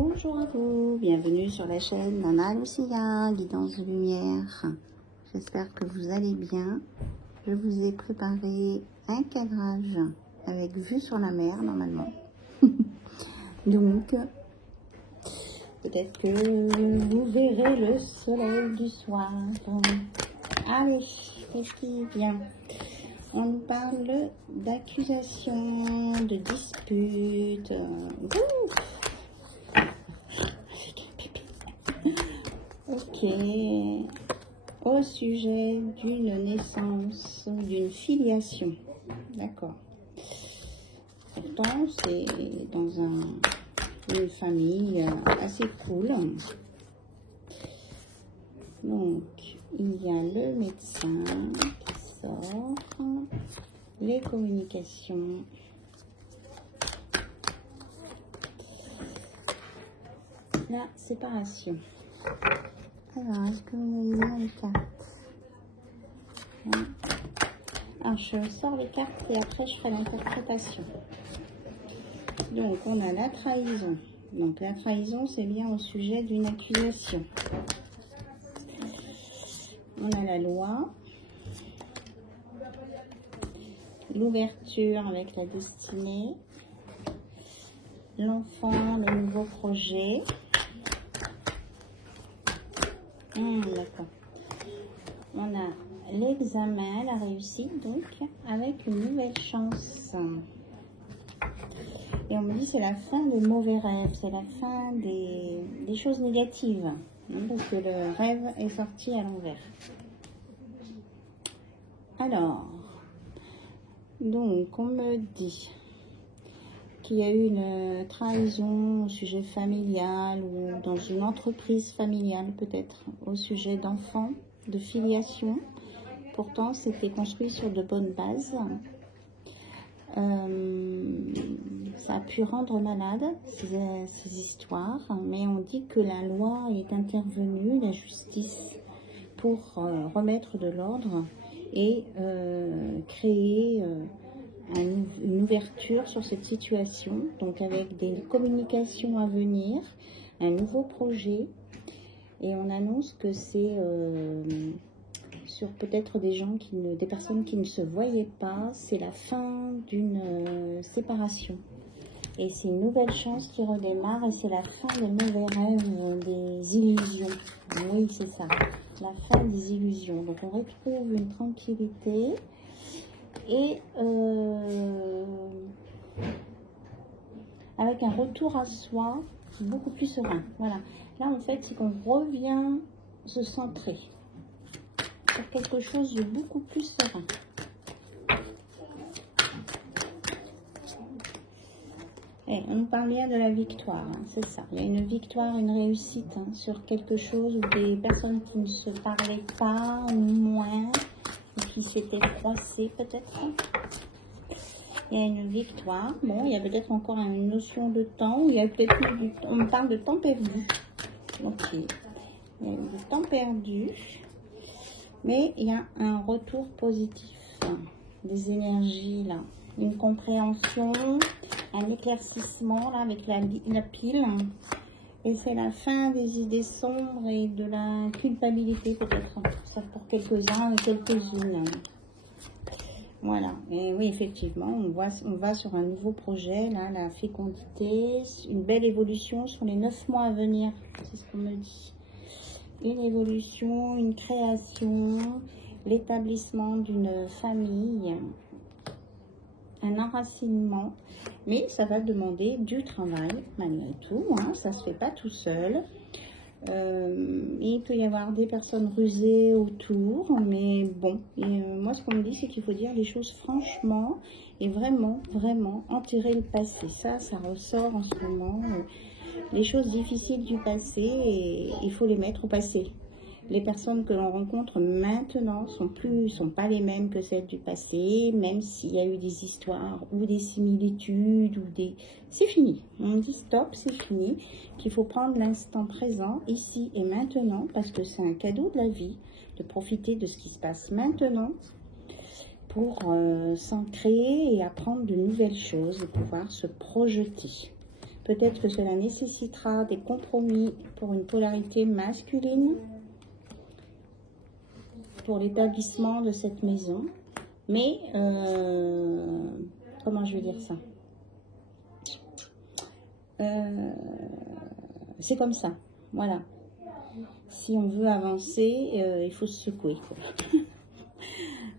Bonjour à vous, bienvenue sur la chaîne Nana Lucia, guidance de lumière. J'espère que vous allez bien. Je vous ai préparé un cadrage avec vue sur la mer normalement. Donc, peut-être que vous verrez le soleil du soir. Allez, qu'est-ce qui vient? On nous parle d'accusations, de disputes. Ok, au sujet d'une naissance, d'une filiation. D'accord. Pourtant, c'est dans une famille assez cool. Donc, il y a le médecin qui sort, les communications, la séparation. Alors, est-ce que vous me lisez les cartes? Alors, je sors les cartes et après, je ferai l'interprétation. Donc, on a la trahison. Donc, la trahison, c'est bien au sujet d'une accusation. On a la loi. L'ouverture avec la destinée. L'enfant, le nouveau projet. D'accord. On a l'examen, la réussite, donc, avec une nouvelle chance. Et on me dit c'est la fin des mauvais rêves, c'est la fin des choses négatives, hein, parce que le rêve est sorti à l'envers. Alors, donc, on me dit qu'il y a eu une trahison au sujet familial ou dans une entreprise familiale peut-être, au sujet d'enfants, de filiation. Pourtant, c'était construit sur de bonnes bases. Ça a pu rendre malade ces histoires, mais on dit que la loi est intervenue, la justice, pour remettre de l'ordre et créer une ouverture sur cette situation, donc avec des communications à venir, un nouveau projet, et on annonce que c'est sur peut-être des personnes qui ne se voyaient pas, c'est la fin d'une séparation. Et c'est une nouvelle chance qui redémarre et c'est la fin des mauvais rêves, des illusions. Oui, c'est ça, la fin des illusions. Donc on retrouve une tranquillité et avec un retour à soi beaucoup plus serein. Voilà, là en fait c'est qu'on revient se centrer sur quelque chose de beaucoup plus serein. Et on nous parle bien de la victoire, hein, c'est ça. Il y a une victoire, une réussite hein, sur quelque chose où des personnes qui ne se parlaient pas, ou moins, ou qui s'étaient froissées peut-être. Il y a une victoire. Bon, il y a peut-être encore une notion de temps, où il y a peut-être du temps. On me parle de temps perdu. Ok. Il y a du temps perdu. Mais il y a un retour positif, hein, des énergies là, une compréhension, un éclaircissement là avec la pile. Et c'est la fin des idées sombres et de la culpabilité peut-être, ça pour quelques-uns et quelques-unes. Voilà, et oui effectivement, on va sur un nouveau projet, là, la fécondité, une belle évolution sur les 9 mois à venir, c'est ce qu'on me dit. Une évolution, une création, l'établissement d'une famille, un enracinement, mais ça va demander du travail malgré tout, hein, ça se fait pas tout seul. Il peut y avoir des personnes rusées autour, mais bon, moi ce qu'on me dit c'est qu'il faut dire les choses franchement et vraiment, vraiment enterrer le passé. Ça ressort en ce moment. Les choses difficiles du passé, et il faut les mettre au passé. Les personnes que l'on rencontre maintenant sont pas les mêmes que celles du passé, même s'il y a eu des histoires ou des similitudes ou des... C'est fini. On dit stop, c'est fini. Qu'il faut prendre l'instant présent, ici et maintenant, parce que c'est un cadeau de la vie, de profiter de ce qui se passe maintenant pour s'ancrer et apprendre de nouvelles choses et pouvoir se projeter. Peut-être que cela nécessitera des compromis pour une polarité masculine, pour l'établissement de cette maison. Mais, comment je vais dire ça? C'est comme ça, voilà. Si on veut avancer, il faut se secouer, quoi.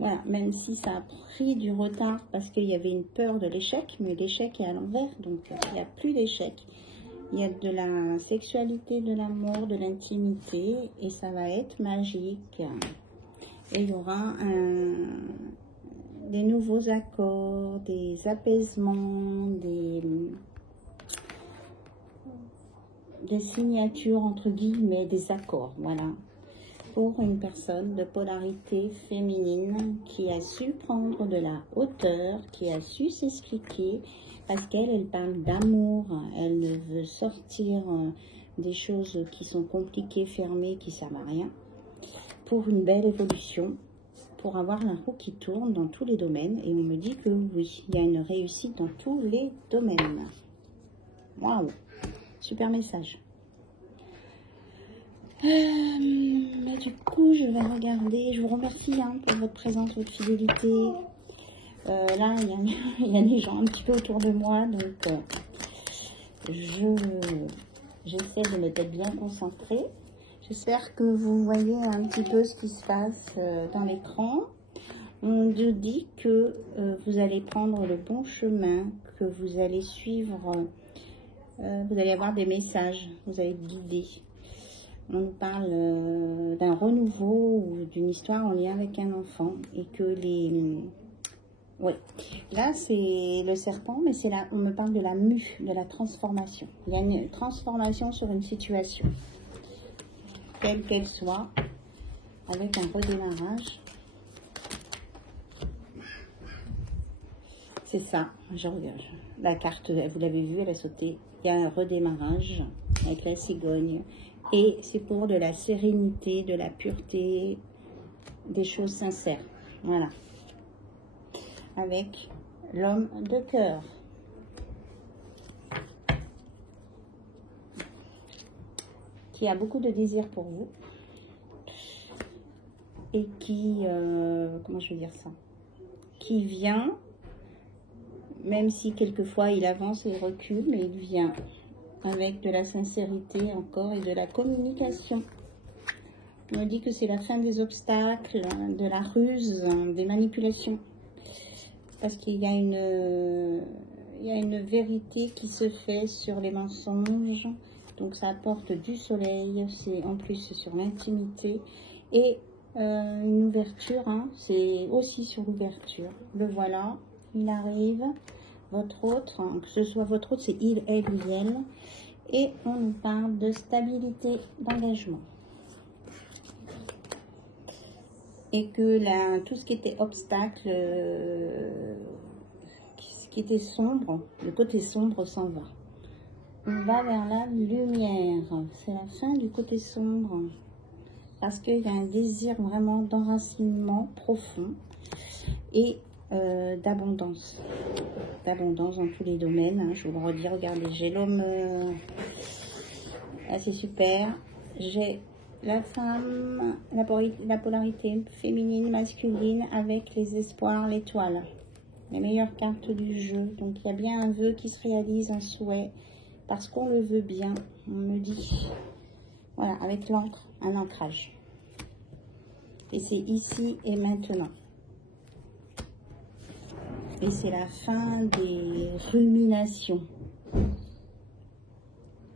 Voilà, même si ça a pris du retard parce qu'il y avait une peur de l'échec, mais l'échec est à l'envers, donc il n'y a plus d'échec. Il y a de la sexualité, de l'amour, de l'intimité, et ça va être magique. Et il y aura des nouveaux accords, des apaisements, des signatures, entre guillemets, des accords, voilà. Pour une personne de polarité féminine qui a su prendre de la hauteur, qui a su s'expliquer, parce qu'elle parle d'amour, elle veut sortir des choses qui sont compliquées, fermées, qui ne servent à rien, pour une belle évolution, pour avoir la roue qui tourne dans tous les domaines. Et on me dit que oui, il y a une réussite dans tous les domaines. Waouh, super message. Mais du coup, je vais regarder. Je vous remercie pour votre présence, votre fidélité. Là, il y a des gens un petit peu autour de moi, donc j'essaie de m'être bien concentrée. J'espère que vous voyez un petit peu ce qui se passe dans l'écran. On nous dit que vous allez prendre le bon chemin, que vous allez suivre, vous allez avoir des messages, vous allez être guidé. On nous parle d'un renouveau ou d'une histoire en lien avec un enfant et que les... Oui, là c'est le serpent, mais c'est là, on me parle de la mue, de la transformation. Il y a une transformation sur une situation, quelle qu'elle soit, avec un redémarrage. C'est ça, je regarde. La carte, vous l'avez vu, elle a sauté. Il y a un redémarrage avec la cigogne. Et c'est pour de la sérénité, de la pureté, des choses sincères. Voilà. Avec l'homme de cœur. Qui a beaucoup de désir pour vous. Et qui, comment je vais dire ça? Qui vient, même si quelquefois il avance et recule, mais il vient avec de la sincérité encore et de la communication. On me dit que c'est la fin des obstacles, de la ruse, des manipulations. Parce qu'il y a une vérité qui se fait sur les mensonges. Donc ça apporte du soleil, c'est en plus sur l'intimité. Et une ouverture, c'est aussi sur l'ouverture. Le voilà, il arrive. Votre autre, que ce soit votre autre, c'est il, elle ou elle. Et on nous parle de stabilité, d'engagement. Et que tout ce qui était obstacle, ce qui était sombre, le côté sombre s'en va. On va vers la lumière. C'est la fin du côté sombre. Parce qu'il y a un désir vraiment d'enracinement profond. Et d'abondance dans tous les domaines, je vous le redis. Regardez, j'ai l'homme, c'est super, j'ai la femme, la polarité féminine, masculine, avec les espoirs, l'étoile, les meilleures cartes du jeu. Donc il y a bien un vœu qui se réalise, un souhait, parce qu'on le veut bien, on me dit, voilà, avec l'encre, un ancrage, et c'est ici et maintenant. Et c'est la fin des ruminations.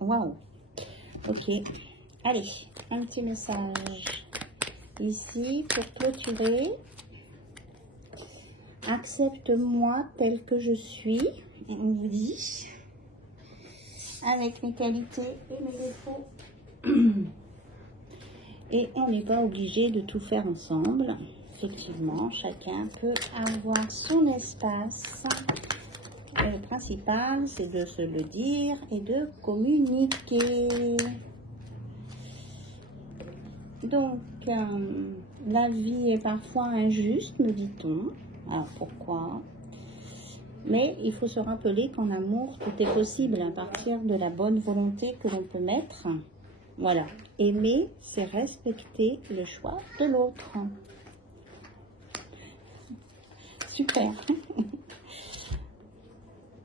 Waouh. Ok. Allez, un petit message ici pour clôturer. Accepte-moi tel que je suis. Et on vous dit, avec mes qualités et mes défauts. Et on n'est pas obligé de tout faire ensemble. Effectivement, chacun peut avoir son espace. Le principal, c'est de se le dire et de communiquer. Donc, la vie est parfois injuste, me dit-on. Alors, pourquoi? Mais il faut se rappeler qu'en amour, tout est possible à partir de la bonne volonté que l'on peut mettre. Voilà. Aimer, c'est respecter le choix de l'autre. Super.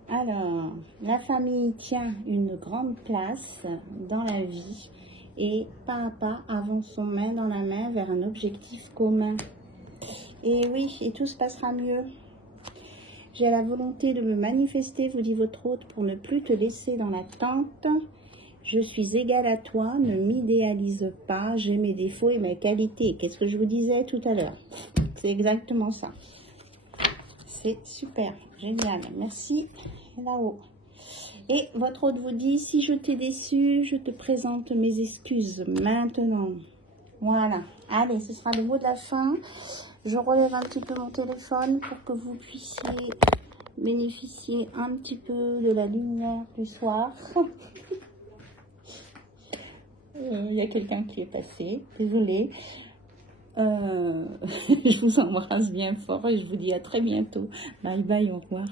Alors, la famille tient une grande place dans la vie et pas à pas avançons main dans la main vers un objectif commun. Et oui, et tout se passera mieux. J'ai la volonté de me manifester, vous dit votre hôte, pour ne plus te laisser dans l'attente. Je suis égale à toi, ne m'idéalise pas, j'ai mes défauts et mes qualités. Qu'est-ce que je vous disais tout à l'heure? C'est exactement ça. C'est super, génial, merci là-haut. Et votre hôte vous dit, si je t'ai déçu, je te présente mes excuses maintenant. Voilà, allez, ce sera le mot de la fin. Je relève un petit peu mon téléphone pour que vous puissiez bénéficier un petit peu de la lumière du soir. Il y a quelqu'un qui est passé, désolée. Je vous embrasse bien fort et je vous dis à très bientôt. Bye bye, au revoir.